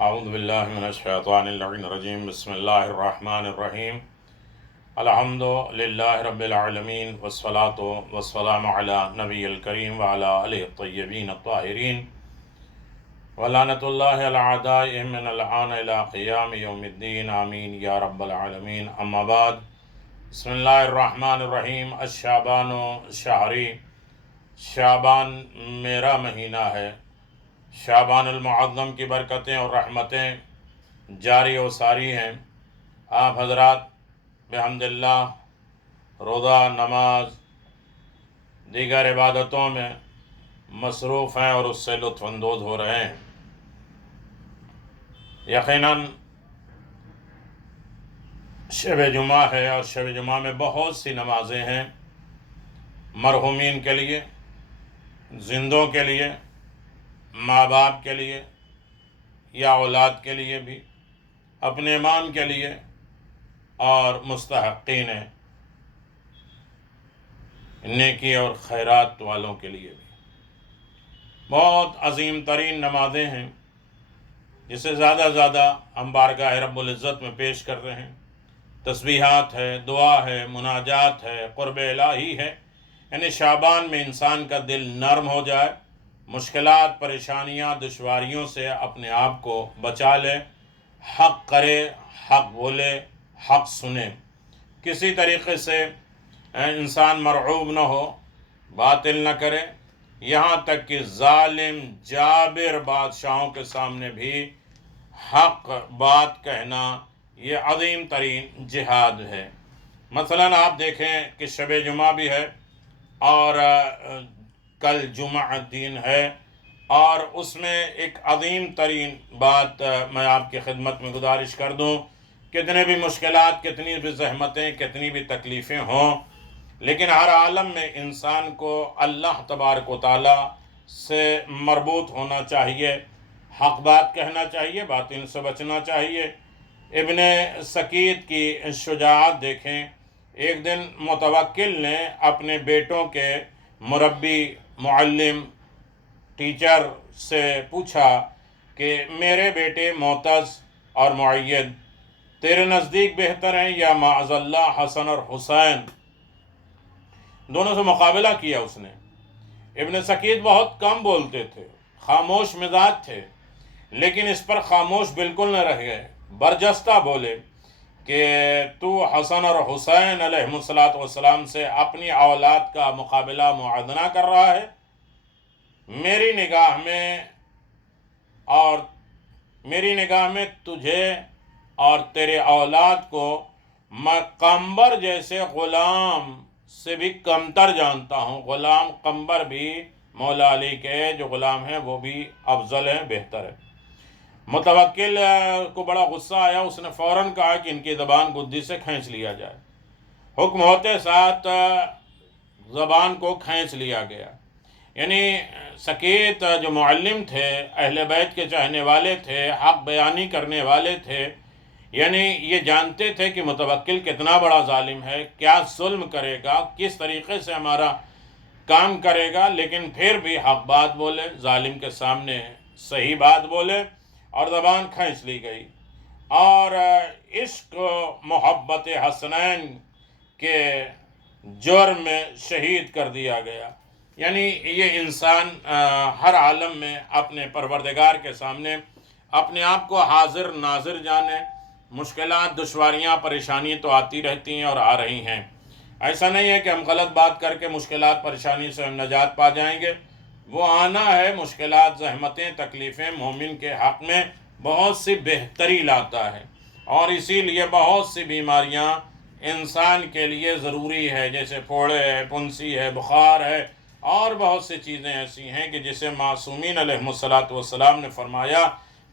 اعوذ باللہ من الشیطان اللعین الرجیم بسم اللہ الرحمن الرحیم الحمد للہ رب العالمین والصلاة والسلام علی نبی الکریم وعلی آلہ الطیبین الطاہرین ولعنۃ اللہ علی اعدائہم من الآن الی قیام یوم الدین آمین یا رب العالمین اما بعد بسم اللہ الرحمن الرحیم الشعبان شہری شعبان میرا مہینہ ہے۔ شعبان المعظم کی برکتیں اور رحمتیں جاری و ساری ہیں۔ آپ حضرات بحمد اللہ روزہ، نماز، دیگر عبادتوں میں مصروف ہیں اور اس سے لطف اندوز ہو رہے ہیں۔ یقیناً شب جمعہ ہے اور شب جمعہ میں بہت سی نمازیں ہیں، مرحومین کے لیے، زندوں کے لیے، ماں باپ کے لیے یا اولاد کے لیے بھی، اپنے امام کے لیے اور مستحقین نیکی اور خیرات والوں کے لیے بھی۔ بہت عظیم ترین نمازیں ہیں جسے زیادہ زیادہ ہم بارگاہ رب العزت میں پیش کر رہے ہیں۔ تسبیحات ہے، دعا ہے، مناجات ہے، قرب الہی ہے، یعنی شعبان میں انسان کا دل نرم ہو جائے، مشکلات، پریشانیاں، دشواریوں سے اپنے آپ کو بچا لے، حق کرے، حق بولے، حق سنے، کسی طریقے سے انسان مرعوب نہ ہو، باطل نہ کرے، یہاں تک کہ ظالم جابر بادشاہوں کے سامنے بھی حق بات کہنا یہ عظیم ترین جہاد ہے۔ مثلا آپ دیکھیں کہ شب جمعہ بھی ہے اور کل جمعہ دین ہے، اور اس میں ایک عظیم ترین بات میں آپ کی خدمت میں گزارش کر دوں، کتنے بھی مشکلات، کتنی بھی زحمتیں، کتنی بھی تکلیفیں ہوں، لیکن ہر عالم میں انسان کو اللہ تبارک و تعالی سے مربوط ہونا چاہیے، حق بات کہنا چاہیے، باطل سے بچنا چاہیے۔ ابن سکیت کی شجاعت دیکھیں۔ ایک دن متوکل نے اپنے بیٹوں کے مربی، معلم، ٹیچر سے پوچھا کہ میرے بیٹے معتز اور معید تیرے نزدیک بہتر ہیں یا معاذ اللہ حسن اور حسین؟ دونوں سے مقابلہ کیا اس نے۔ ابن سکیت بہت کم بولتے تھے، خاموش مزاج تھے، لیکن اس پر خاموش بالکل نہ رہ گئے، برجستہ بولے کہ تو حسن اور حسین علیہ السلام سے اپنی اولاد کا مقابلہ موازنہ کر رہا ہے؟ میری نگاہ میں تجھے اور تیرے اولاد کو میں قمبر جیسے غلام سے بھی کمتر جانتا ہوں۔ غلام قمبر بھی مولا علی کے جو غلام ہیں وہ بھی افضل ہیں، بہتر ہیں۔ متوکل کو بڑا غصہ آیا، اس نے فوراً کہا کہ ان کی زبان گدی سے کھینچ لیا جائے۔ حکم ہوتے ساتھ زبان کو کھینچ لیا گیا۔ یعنی سکیت جو معلم تھے، اہل بیت کے چاہنے والے تھے، حق بیانی کرنے والے تھے، یعنی یہ جانتے تھے کہ متوکل کتنا بڑا ظالم ہے، کیا ظلم کرے گا، کس طریقے سے ہمارا کام کرے گا، لیکن پھر بھی حق بات بولے، ظالم کے سامنے صحیح بات بولے، اور زبان کھینچ لی گئی، اور عشق محبت حسنین کے جرم میں شہید کر دیا گیا۔ یعنی یہ انسان ہر عالم میں اپنے پروردگار کے سامنے اپنے آپ کو حاضر ناظر جانے۔ مشکلات، دشواریاں، پریشانی تو آتی رہتی ہیں اور آ رہی ہیں۔ ایسا نہیں ہے کہ ہم غلط بات کر کے مشکلات، پریشانی سے ہم نجات پا جائیں گے، وہ آنا ہے۔ مشکلات، زحمتیں، تکلیفیں مومن کے حق میں بہت سی بہتری لاتا ہے، اور اسی لیے بہت سی بیماریاں انسان کے لیے ضروری ہے، جیسے پھوڑے ہے، پھنسی ہے، بخار ہے، اور بہت سی چیزیں ایسی ہیں کہ جسے معصومین علیہ السلام نے فرمایا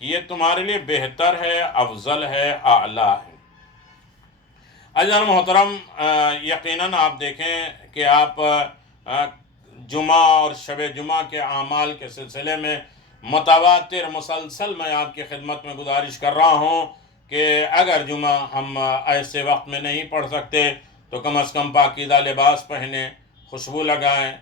کہ یہ تمہارے لیے بہتر ہے، افضل ہے، اعلیٰ ہے۔ عزیزان محترم، یقیناً آپ دیکھیں کہ آپ جمعہ اور شب جمعہ کے اعمال کے سلسلے میں متواتر مسلسل میں آپ کی خدمت میں گزارش کر رہا ہوں کہ اگر جمعہ ہم ایسے وقت میں نہیں پڑھ سکتے تو کم از کم پاکیزہ لباس پہنیں، خوشبو لگائیں،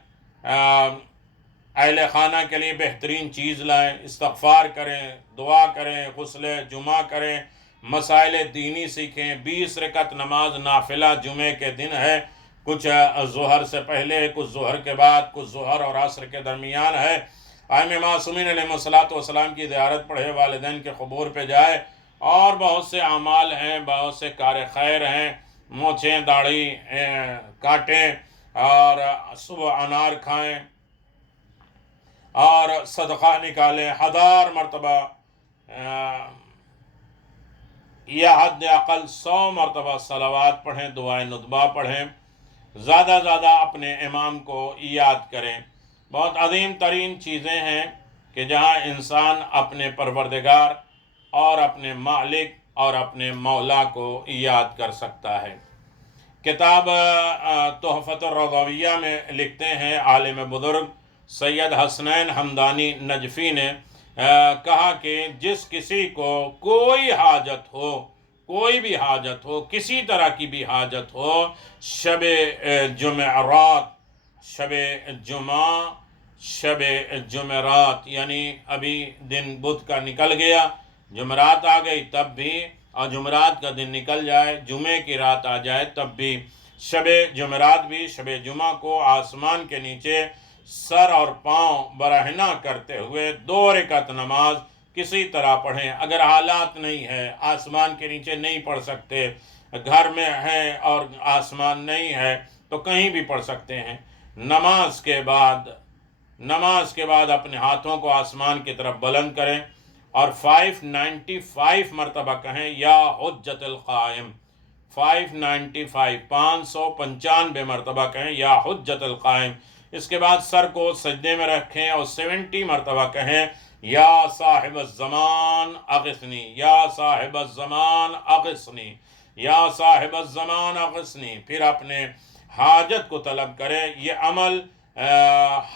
اہل خانہ کے لیے بہترین چیز لائیں، استغفار کریں، دعا کریں، غسل جمعہ کریں، مسائل دینی سیکھیں۔ 20 رکعت نماز نافلہ جمعے کے دن ہے، کچھ ظہر سے پہلے، کچھ ظہر کے بعد، کچھ ظہر اور عصر کے درمیان ہے۔ ائمہ معصومین علیہ الصلوۃ کی زیارت پڑھے، والدین کے قبور پہ جائے، اور بہت سے اعمال ہیں، بہت سے کار خیر ہیں، مونچھیں داڑھی کاٹیں، اور صبح انار کھائیں، اور صدقہ نکالیں، 1000 مرتبہ یا حد اقل 100 مرتبہ صلوات پڑھیں، دعائے ندبہ پڑھیں، زیادہ زیادہ اپنے امام کو یاد کریں۔ بہت عظیم ترین چیزیں ہیں کہ جہاں انسان اپنے پروردگار اور اپنے مالک اور اپنے مولا کو یاد کر سکتا ہے۔ کتاب تحفۃ الرضویہ میں لکھتے ہیں عالم بزرگ سید حسنین حمدانی نجفی نے کہا کہ جس کسی کو کوئی حاجت ہو، کوئی بھی حاجت ہو، کسی طرح کی بھی حاجت ہو، شب جمعرات، شب جمعہ، شب جمعرات یعنی ابھی دن بدھ کا نکل گیا، جمعرات آ گئی تب بھی، اور جمعرات کا دن نکل جائے، جمعے کی رات آ جائے تب بھی، شب جمعرات بھی، شب جمعہ کو آسمان کے نیچے سر اور پاؤں برہنہ کرتے ہوئے 2 رکعت نماز کسی طرح پڑھیں۔ اگر حالات نہیں ہے، آسمان کے نیچے نہیں پڑھ سکتے، گھر میں ہیں اور آسمان نہیں ہے، تو کہیں بھی پڑھ سکتے ہیں۔ نماز کے بعد اپنے ہاتھوں کو آسمان کی طرف بلند کریں اور 595 مرتبہ کہیں یا حجت القائم، 595 مرتبہ کہیں یا حجت القائم۔ اس کے بعد سر کو سجدے میں رکھیں اور 70 مرتبہ کہیں یا صاحب الزمان اغثنی، یا صاحب الزمان اغثنی، یا صاحب الزمان اغثنی۔ پھر اپنے حاجت کو طلب کریں۔ یہ عمل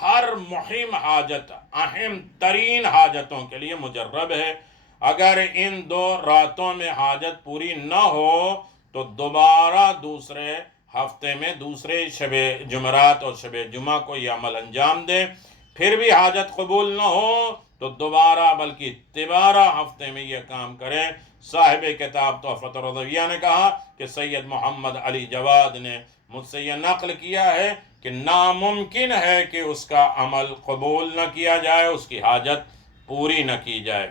ہر مہم حاجت، اہم ترین حاجتوں کے لیے مجرب ہے۔ اگر ان 2 راتوں میں حاجت پوری نہ ہو تو دوبارہ دوسرے ہفتے میں دوسرے شب جمعرات اور شب جمعہ کو یہ عمل انجام دیں۔ پھر بھی حاجت قبول نہ ہو تو دوبارہ بلکہ تبارہ ہفتے میں یہ کام کریں۔ صاحب کتاب تحفۃ الرضویہ نے کہا کہ سید محمد علی جواد نے مجھ سے یہ نقل کیا ہے کہ ناممکن ہے کہ اس کا عمل قبول نہ کیا جائے، اس کی حاجت پوری نہ کی جائے،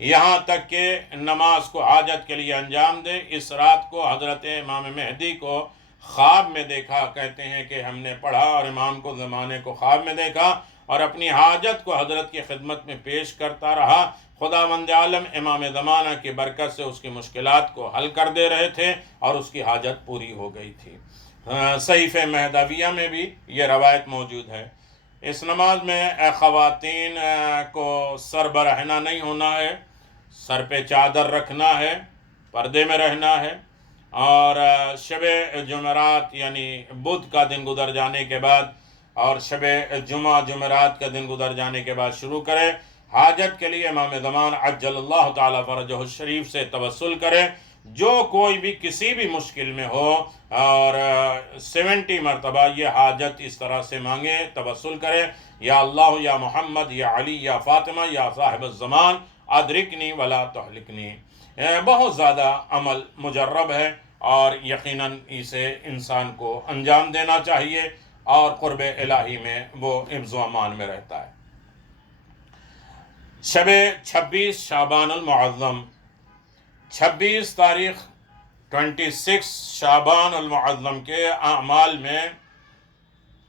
یہاں تک کہ نماز کو حاجت کے لیے انجام دے۔ اس رات کو حضرت امام مہدی کو خواب میں دیکھا، کہتے ہیں کہ ہم نے پڑھا اور امام کو زمانے کو خواب میں دیکھا اور اپنی حاجت کو حضرت کی خدمت میں پیش کرتا رہا۔ خداوند عالم امام زمانہ کی برکت سے اس کی مشکلات کو حل کر دے رہے تھے اور اس کی حاجت پوری ہو گئی تھی۔ صحیفہ مہدویہ میں بھی یہ روایت موجود ہے۔ اس نماز میں خواتین کو سر برہنہ نہیں ہونا ہے، سر پہ چادر رکھنا ہے، پردے میں رہنا ہے، اور شب جمعرات یعنی بدھ کا دن گزر جانے کے بعد اور شب جمعہ جمعرات کا دن گزر جانے کے بعد شروع کرے۔ حاجت کے لیے امام زمان عجل اللہ تعالیٰ فرجہ الشریف سے توسل کرے۔ جو کوئی بھی کسی بھی مشکل میں ہو اور 70 مرتبہ یہ حاجت اس طرح سے مانگے، توسل کرے، یا اللہ یا محمد یا علی یا فاطمہ یا صاحب الزمان ادرکنی ولا تہلکنی۔ بہت زیادہ عمل مجرب ہے اور یقیناً اسے انسان کو انجام دینا چاہیے اور قرب الہی میں وہ حفظ و امان میں رہتا ہے۔ شب 26 شعبان المعظم، 26 تاریخ 26 شعبان المعظم کے اعمال میں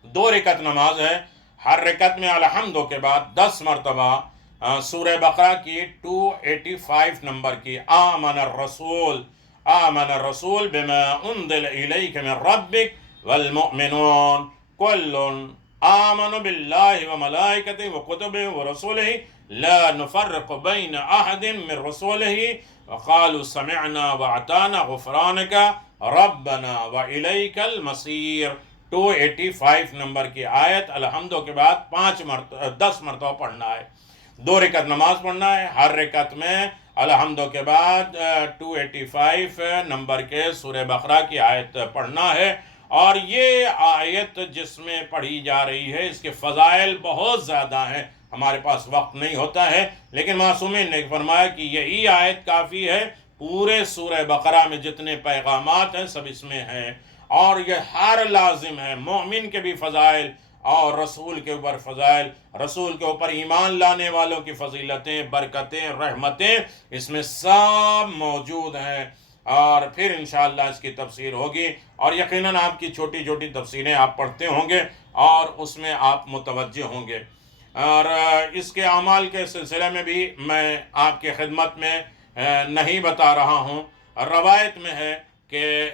2 رکعت نماز ہے۔ ہر رکعت میں الحمدو کے بعد 10 مرتبہ سورہ بقرہ کی 285 نمبر کی آمن الرسول بما انزل الیک من ربک والمؤمنون کل آمن باللہ وملائکتہ وکتبہ ورسولہ لا نفرق بین احد من رسولہ وقالوا سمعنا واطعنا غفرانک ربنا والیک المصیر۔ 285 نمبر کی آیت الحمدو کے بعد 10 مرتبہ پڑھنا ہے۔ 2 رکعت نماز پڑھنا ہے، ہر رکعت میں الحمدو کے بعد 285 نمبر کے سورہ بقرہ کی آیت پڑھنا ہے اور یہ آیت جس میں پڑھی جا رہی ہے اس کے فضائل بہت زیادہ ہیں، ہمارے پاس وقت نہیں ہوتا ہے، لیکن معصومین نے فرمایا کہ یہی آیت کافی ہے، پورے سورہ بقرہ میں جتنے پیغامات ہیں سب اس میں ہیں، اور یہ ہر لازم ہے، مومن کے بھی فضائل اور رسول کے اوپر فضائل، رسول کے اوپر ایمان لانے والوں کی فضیلتیں، برکتیں، رحمتیں اس میں سب موجود ہیں، اور پھر انشاءاللہ اس کی تفسیر ہوگی، اور یقیناً آپ کی چھوٹی چھوٹی تفسیریں آپ پڑھتے ہوں گے اور اس میں آپ متوجہ ہوں گے۔ اور اس کے اعمال کے سلسلے میں بھی میں آپ کی خدمت میں نہیں بتا رہا ہوں، روایت میں ہے کہ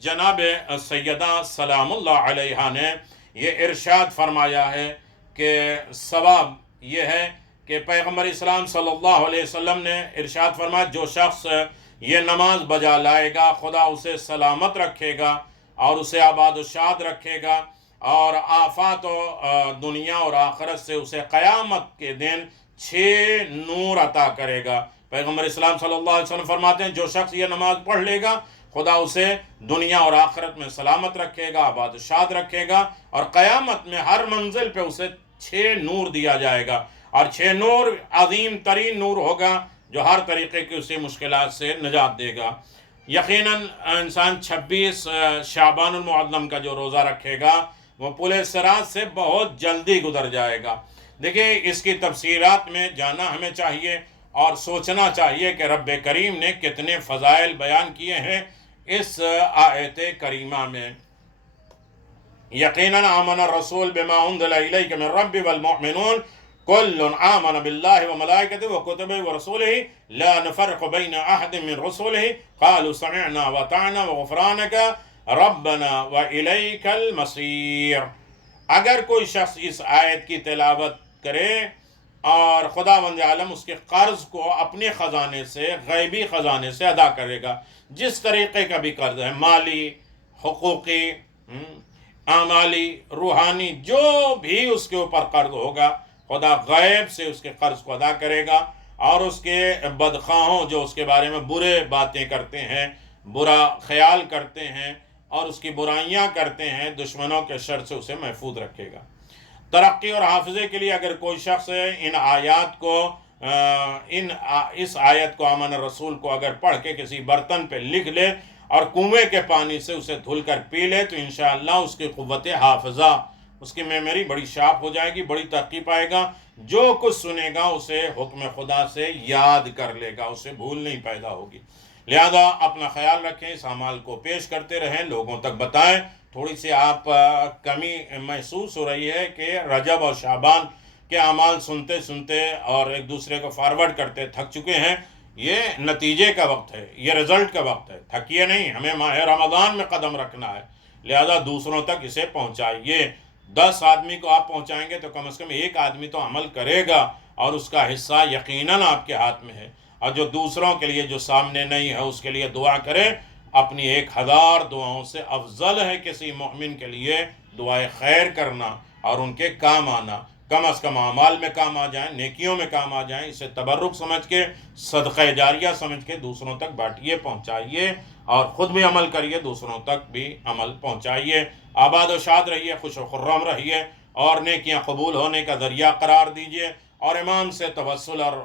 جناب سیدہ سلام اللہ علیہا نے یہ ارشاد فرمایا ہے کہ ثواب یہ ہے کہ پیغمبر اسلام صلی اللہ علیہ وسلم نے ارشاد فرمایا جو شخص یہ نماز بجا لائے گا خدا اسے سلامت رکھے گا اور اسے آباد و شاد رکھے گا، اور آفات و دنیا اور آخرت سے اسے قیامت کے دن 6 نور عطا کرے گا۔ پیغمبر اسلام صلی اللہ علیہ وسلم فرماتے ہیں جو شخص یہ نماز پڑھ لے گا خدا اسے دنیا اور آخرت میں سلامت رکھے گا، آباد و شاد رکھے گا، اور قیامت میں ہر منزل پہ اسے 6 نور دیا جائے گا، اور 6 نور عظیم ترین نور ہوگا جو ہر طریقے کی اسے مشکلات سے نجات دے گا۔ یقیناً انسان 26 شعبان المعظم کا جو روزہ رکھے گا وہ پل صراط سے بہت جلدی گزر جائے گا۔ دیکھیں اس کی تفسیرات میں جانا ہمیں چاہیے اور سوچنا چاہیے کہ رب کریم نے کتنے فضائل بیان کیے ہیں اس آیت کریمہ میں۔ یقیناً آمن الرسول بما انزل الیک من رب والمؤمنون کل آمن باللہ وملائکتہ وکتبہ ورسولہ لا نفرق بین احد من رسولہ قالوا سمعنا وطعنا وغفرانک ربنا والیک المصیر۔ اگر کوئی شخص اس آیت کی تلاوت کرے اور خداوند عالم اس کے قرض کو اپنے خزانے سے، غیبی خزانے سے ادا کرے گا، جس طریقے کا بھی قرض ہے، مالی، حقوقی، اعمالی، روحانی، جو بھی اس کے اوپر قرض ہوگا خدا غیب سے اس کے قرض کو ادا کرے گا، اور اس کے بدخواہوں جو اس کے بارے میں برے باتیں کرتے ہیں، برا خیال کرتے ہیں اور اس کی برائیاں کرتے ہیں، دشمنوں کے شر سے اسے محفوظ رکھے گا۔ ترقی اور حافظے کے لیے اگر کوئی شخص ان آیات کو اس آیت کو آمن الرسول کو اگر پڑھ کے کسی برتن پہ لکھ لے اور کنویں کے پانی سے اسے دھل کر پی لے تو انشاءاللہ اس کی قوت حافظہ، اس کی میموری بڑی شارپ ہو جائے گی، بڑی ترقی پائے گا، جو کچھ سنے گا اسے حکم خدا سے یاد کر لے گا، اسے بھول نہیں پیدا ہوگی۔ لہذا اپنا خیال رکھیں، اس اعمال کو پیش کرتے رہیں، لوگوں تک بتائیں۔ تھوڑی سی آپ کمی محسوس ہو رہی ہے کہ رجب اور شعبان کے اعمال سنتے سنتے اور ایک دوسرے کو فارورڈ کرتے تھک چکے ہیں، یہ نتیجے کا وقت ہے، یہ رزلٹ کا وقت ہے، تھکیے نہیں، ہمیں ماہ رمضان میں قدم رکھنا ہے، لہذا دوسروں تک اسے پہنچائیے۔ 10 آدمی کو آپ پہنچائیں گے تو کم از کم 1 آدمی تو عمل کرے گا، اور اس کا حصہ یقیناً آپ کے ہاتھ میں ہے، اور جو دوسروں کے لیے جو سامنے نہیں ہے اس کے لیے دعا کرے۔ اپنی 1000 دعاؤں سے افضل ہے کسی مومن کے لیے دعائے خیر کرنا اور ان کے کام آنا، کم از کم اعمال میں کام آ جائیں، نیکیوں میں کام آ جائیں، اسے تبرک سمجھ کے، صدقہ جاریہ سمجھ کے دوسروں تک بانٹیے، پہنچائیے، اور خود بھی عمل کریے، دوسروں تک بھی عمل پہنچائیے۔ آباد و شاد رہیے، خوش و خرم رہیے، اور نیکیاں قبول ہونے کا ذریعہ قرار دیجیے، اور امام سے توسل اور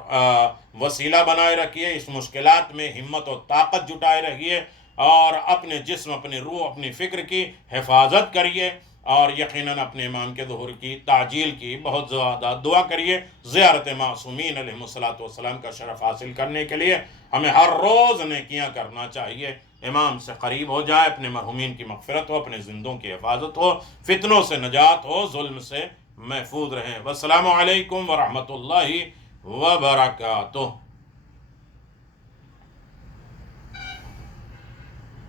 وسیلہ بنائے رکھیے۔ اس مشکلات میں ہمت و طاقت جٹائے رہیے، اور اپنے جسم، اپنی روح، اپنی فکر کی حفاظت کریے، اور یقیناً اپنے امام کے ظہور کی تعجیل کی بہت زیادہ دعا کریے۔ زیارت معصومین علیہ السلام کا شرف حاصل کرنے کے لیے ہمیں ہر روز نیکیاں کرنا چاہیے، امام سے قریب ہو جائے، اپنے مرحومین کی مغفرت ہو، اپنے زندوں کی حفاظت ہو، فتنوں سے نجات ہو، ظلم سے محفوظ رہیں۔ والسلام علیکم ورحمۃ اللہ وبرکاتہ۔